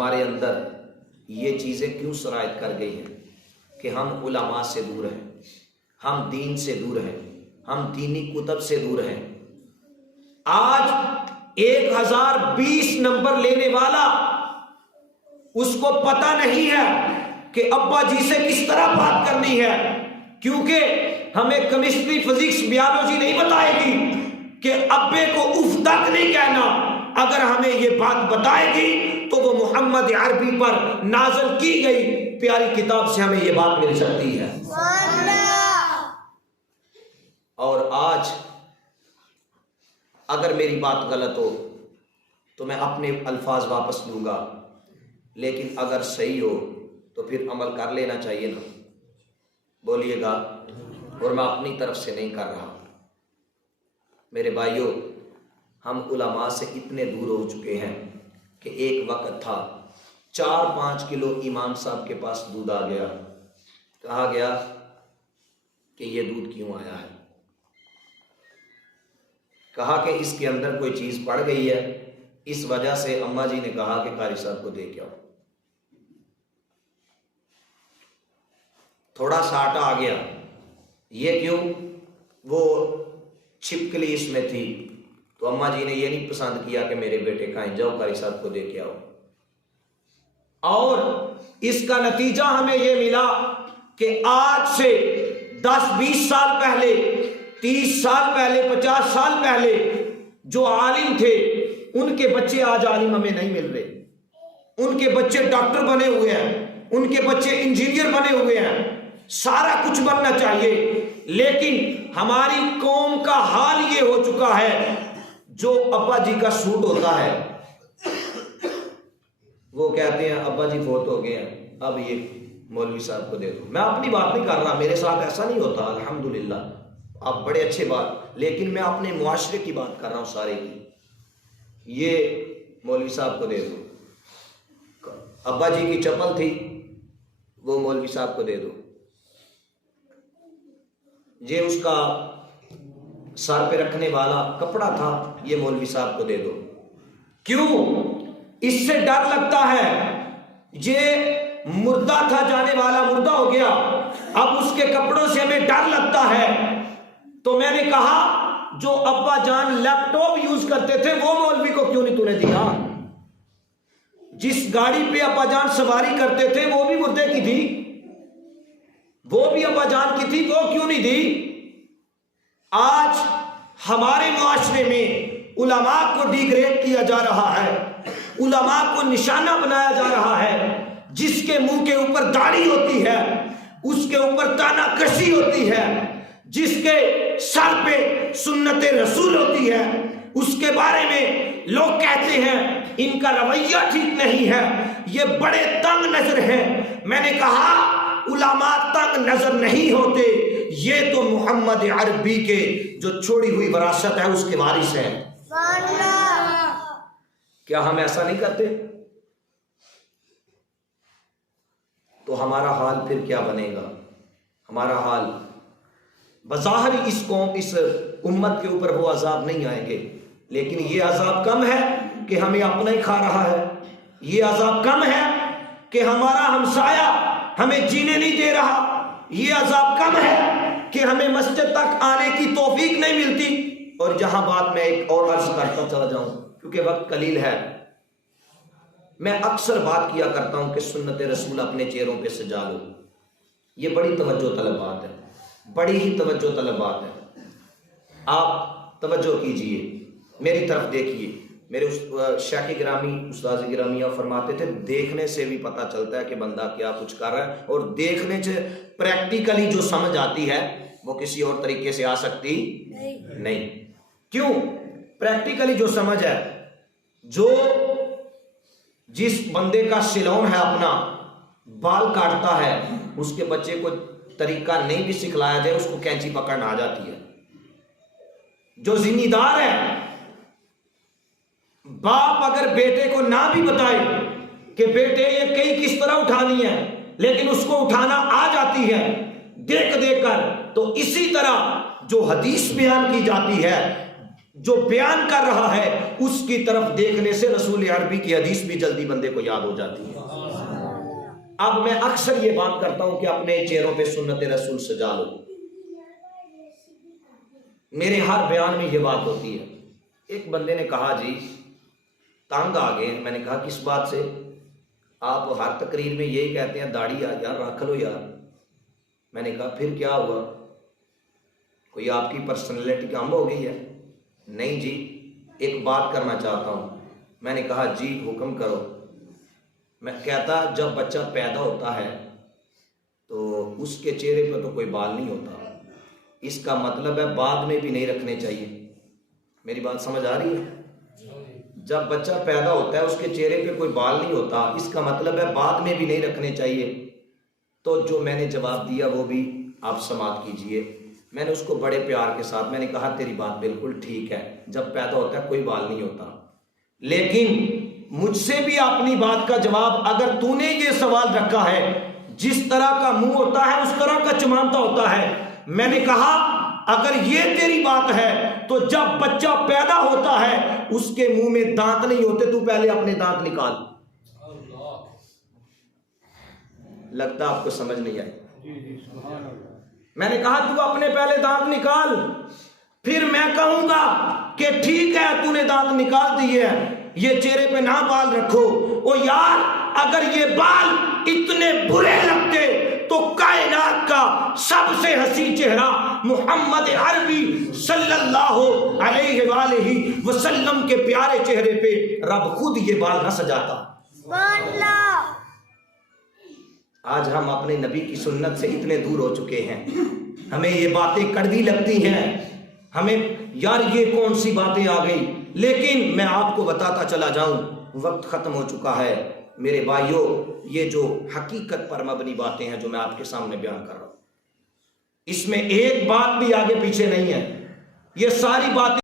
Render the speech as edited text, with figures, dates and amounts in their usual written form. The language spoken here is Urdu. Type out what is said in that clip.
ہمارے اندر یہ چیزیں کیوں سرایت کر گئی ہیں کہ ہم علماء سے دور ہیں، ہم دین سے دور ہیں، ہم دینی کتب سے دور ہیں۔ آج 1020 نمبر لینے والا اس کو پتہ نہیں ہے کہ ابا جی سے کس طرح بات کرنی ہے، کیونکہ ہمیں کیمسٹری، فزکس، بیالوجی نہیں بتائے گی کہ ابے کو اف تک نہیں کہنا۔ اگر ہمیں یہ بات بتائے گی تو وہ محمد عربی پر نازل کی گئی پیاری کتاب سے ہمیں یہ بات مل سکتی ہے۔ اور آج اگر میری بات غلط ہو تو میں اپنے الفاظ واپس لوں گا، لیکن اگر صحیح ہو تو پھر عمل کر لینا چاہیے نا، بولیے گا۔ اور میں اپنی طرف سے نہیں کر رہا۔ میرے بھائیوں، ہم علماء سے اتنے دور ہو چکے ہیں کہ ایک وقت تھا 4-5 کلو امام صاحب کے پاس دودھ آ گیا، کہا گیا کہ یہ دودھ کیوں آیا ہے؟ کہا کہ اس کے اندر کوئی چیز پڑ گئی ہے، اس وجہ سے اماں جی نے کہا کہ قاری صاحب کو دے کے آؤ۔ تھوڑا سا آٹا آ گیا، یہ کیوں؟ وہ چھپکلی اس میں تھی، تو اماں جی نے یہ نہیں پسند کیا کہ میرے بیٹے کہیں، جاؤ قاری صاحب کو دے کے آؤ۔ اور اس کا نتیجہ ہمیں یہ ملا کہ آج سے 10-20 سال پہلے، 30 سال پہلے، 50 سال پہلے جو عالم تھے ان کے بچے آج عالم ہمیں نہیں مل رہے۔ ان کے بچے ڈاکٹر بنے ہوئے ہیں، ان کے بچے انجینئر بنے ہوئے ہیں، سارا کچھ بننا چاہیے، لیکن ہماری قوم کا حال یہ ہو چکا ہے، جو ابا جی کا سوٹ ہوتا ہے وہ کہتے ہیں ابا جی فوت ہو گئے ہیں، اب یہ مولوی صاحب کو دے دو۔ میں اپنی بات نہیں کر رہا، میرے ساتھ ایسا نہیں ہوتا الحمدللہ، آپ بڑے اچھے بات، لیکن میں اپنے معاشرے کی بات کر رہا ہوں سارے کی۔ یہ مولوی صاحب کو دے دو، ابا جی کی چپل تھی وہ مولوی صاحب کو دے دو، یہ اس کا سر پہ رکھنے والا کپڑا تھا یہ مولوی صاحب کو دے دو۔ کیوں؟ اس سے ڈر لگتا ہے، یہ مردہ تھا، جانے والا مردہ ہو گیا، اب اس کے کپڑوں سے ہمیں ڈر لگتا ہے۔ تو میں نے کہا جو ابا جان لیپ ٹاپ یوز کرتے تھے وہ مولوی کو کیوں نہیں تو نے دیا؟ جس گاڑی پہ ابا جان سواری کرتے تھے وہ بھی مردے کی تھی، وہ بھی ابا جان کی تھی، وہ کیوں نہیں دی؟ آج ہمارے معاشرے میں علماء کو ڈیگریڈ کیا جا رہا ہے، علماء کو نشانہ بنایا جا رہا ہے۔ جس کے منہ کے اوپر داڑھی ہوتی ہے اس کے اوپر تانا کشی ہوتی ہے، جس کے سر پہ سنت رسول ہوتی ہے اس کے بارے میں لوگ کہتے ہیں ان کا رویہ ٹھیک نہیں ہے، یہ بڑے تنگ نظر ہیں۔ میں نے کہا علماء تنگ نظر نہیں ہوتے، یہ تو محمد عربی کے جو چھوڑی ہوئی وراثت ہے اس کے وارث ہیں۔ کیا ہم ایسا نہیں کرتے؟ تو ہمارا حال پھر کیا بنے گا؟ ہمارا حال بظاہر اس قوم، اس امت کے اوپر وہ عذاب نہیں آئیں گے، لیکن یہ عذاب کم ہے کہ ہمیں اپنا ہی کھا رہا ہے، یہ عذاب کم ہے کہ ہمارا ہمسایہ ہمیں جینے نہیں دے رہا، یہ عذاب کم ہے کہ ہمیں مسجد تک آنے کی توفیق نہیں ملتی۔ اور جہاں بات میں ایک اور عرض کرتا چلا جاؤں کیونکہ وقت قلیل ہے، میں اکثر بات کیا کرتا ہوں کہ سنت رسول اپنے چہروں پہ سجا لو، یہ بڑی توجہ طلب بات ہے، بڑی ہی توجہ طلب بات ہے۔ آپ توجہ کیجئے، میری طرف دیکھیے۔ میرے شیخ گرامی، استاذ گرامی فرماتے تھے دیکھنے سے بھی پتہ چلتا ہے کہ بندہ کیا کچھ کر رہا ہے، اور دیکھنے سے پریکٹیکلی جو سمجھ آتی ہے وہ کسی اور طریقے سے آ سکتی نہیں۔ کیوں؟ پریکٹیکلی جو سمجھ ہے، جو جس بندے کا سیلون ہے اپنا بال کاٹتا ہے، اس کے بچے کو طریقہ نہیں بھی سکھلایا جائے اس کو کینچی پکڑنا آ جاتی ہے۔ جو ذمہ دار ہے، باپ اگر بیٹے کو نہ بھی بتائے کہ بیٹے یہ کئی کس طرح اٹھانی ہے، لیکن اس کو اٹھانا آ جاتی ہے دیکھ دیکھ کر، تو اسی طرح جو حدیث بیان کی جاتی ہے، جو بیان کر رہا ہے اس کی طرف دیکھنے سے رسول عربی کی حدیث بھی جلدی بندے کو یاد ہو جاتی ہے۔ اب میں اکثر یہ بات کرتا ہوں کہ اپنے چہروں پہ سنت رسول سجا لو، میرے ہر بیان میں یہ بات ہوتی ہے۔ ایک بندے نے کہا جی تنگ آ گئے، میں نے کہا کس بات سے؟ آپ ہر تقریر میں یہی کہتے ہیں داڑھی یار رکھ لو یار۔ میں نے کہا پھر کیا ہوا، کوئی آپ کی پرسنالٹی کم ہو گئی ہے؟ نہیں جی ایک بات کرنا چاہتا ہوں۔ میں نے کہا جی حکم کرو۔ میں کہتا جب بچہ پیدا ہوتا ہے تو اس کے چہرے پہ تو کوئی بال نہیں ہوتا، اس کا مطلب ہے بعد میں بھی نہیں رکھنے چاہیے۔ میری بات سمجھ آ رہی ہے؟ جب بچہ پیدا ہوتا ہے اس کے چہرے پہ کوئی بال نہیں ہوتا، اس کا مطلب ہے بعد میں بھی نہیں رکھنے چاہیے۔ تو جو میں نے جواب دیا وہ بھی آپ سماعت کیجئے۔ میں نے اس کو بڑے پیار کے ساتھ میں نے کہا تیری بات بالکل ٹھیک ہے، جب پیدا ہوتا ہے کوئی بال نہیں ہوتا، لیکن مجھ سے بھی اپنی بات کا جواب، اگر تو نے یہ سوال رکھا ہے جس طرح کا منہ ہوتا ہے اس طرح کا چمانتا ہوتا ہے، میں نے کہا اگر یہ تیری بات ہے تو جب بچہ پیدا ہوتا ہے اس کے منہ میں دانت نہیں ہوتے، تو پہلے اپنے دانت نکال۔ لگتا آپ کو سمجھ نہیں آئی۔ میں نے کہا تو اپنے پہلے دانت نکال، پھر میں کہوں گا کہ ٹھیک ہے تو نے دانت نکال دیے ہیں، یہ چہرے پہ نہ بال رکھو۔ او یار اگر یہ بال اتنے برے لگتے تو کائنات کا سب سے حسین چہرہ محمد عربی صلی اللہ علیہ وآلہ وسلم کے پیارے چہرے پہ رب خود یہ بال نہ سجاتا۔ آج ہم اپنے نبی کی سنت سے اتنے دور ہو چکے ہیں، ہمیں یہ باتیں کڑوی لگتی ہیں، ہمیں یار یہ کون سی باتیں آ گئی۔ لیکن میں آپ کو بتاتا چلا جاؤں، وقت ختم ہو چکا ہے میرے بھائیوں۔ یہ جو حقیقت پر مبنی باتیں ہیں جو میں آپ کے سامنے بیان کر رہا ہوں، اس میں ایک بات بھی آگے پیچھے نہیں ہے، یہ ساری باتیں